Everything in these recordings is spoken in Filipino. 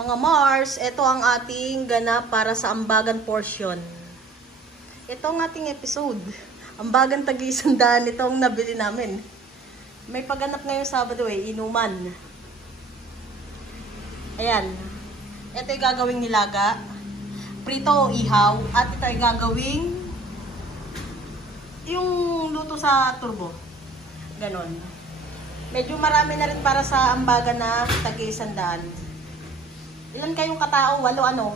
Mga Mars, ito ang ating ganap para sa ambagan portion. Ito ang ating episode. Ambagan tag-100 itong nabili namin. May paganap ngayong Sabado inuman. Ayan. Ito ay gagawing nilaga. Prito o ihaw. At ito ay gagawing yung luto sa turbo. Ganon. Medyo marami na rin para sa ambagan na tag-100. Ilan kayong katao? 8 ano?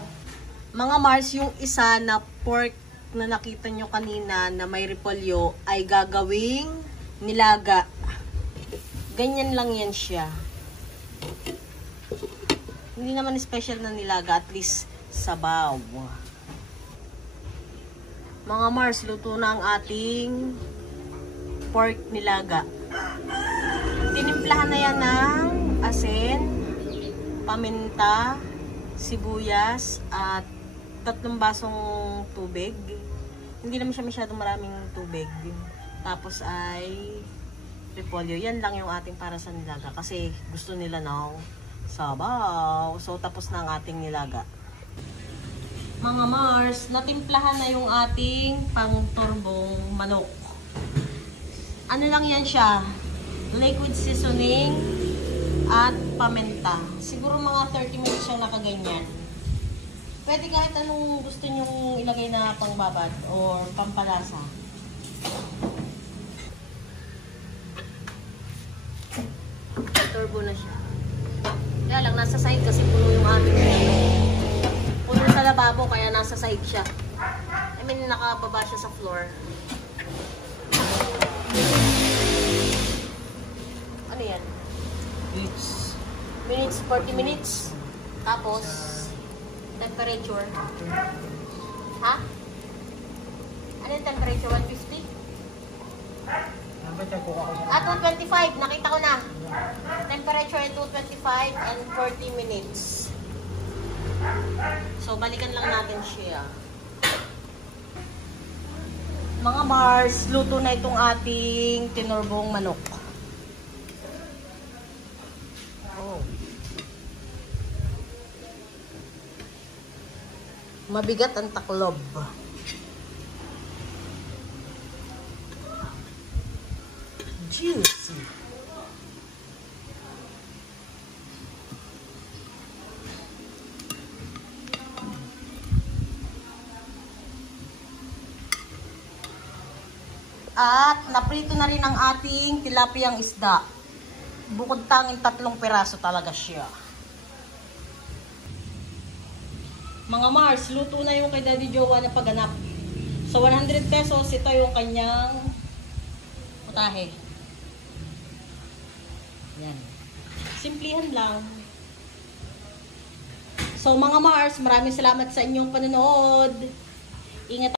Mga Mars, yung isa na pork na nakita nyo kanina na may repolyo ay gagawing nilaga. Ganyan lang yan siya. Hindi naman special na nilaga, at least sabaw. Mga Mars, luto na ang ating pork nilaga. Tinimplahan na yan ng asin, paminta, sibuyas, at 3 basong tubig. Hindi naman siya masyadong maraming tubig. Tapos ay repolyo. Yan lang yung ating para sa nilaga. Kasi gusto nila ng sabaw. So tapos na ang ating nilaga. Mga Mars, natimplahan na yung ating pang-turbong manok. Ano lang yan siya? Liquid seasoning at paminta. Siguro mga 30 minutes siyang nakaganyan. Pwede kahit anong gusto nyong ilagay na pangbabad or pampalasa. Turbo na siya. Kaya lang, nasa side kasi puno yung aming puno sa lababo, kaya nasa side siya. I mean, nakababa siya sa floor. Ano yan? Minutes, 40 minutes. Tapos, temperature. Ha? Ano yung temperature? 150? At 225. Nakita ko na. Temperature ay 225 and 40 minutes. So, balikan lang natin siya. Mga Mars, luto na itong ating tinurbong manok. Mabigat ang taklob. Juicy. At naprito na rin ang ating tilapiyang isda. Bukod tanging 3 piraso talaga siya. Mga Mars, luto na yung kay Daddy Jowa na paganap. So, 100 pesos, ito yung kanyang putahe. Yan. Simplihan lang. So, mga Mars, maraming salamat sa inyong panonood. Ingat.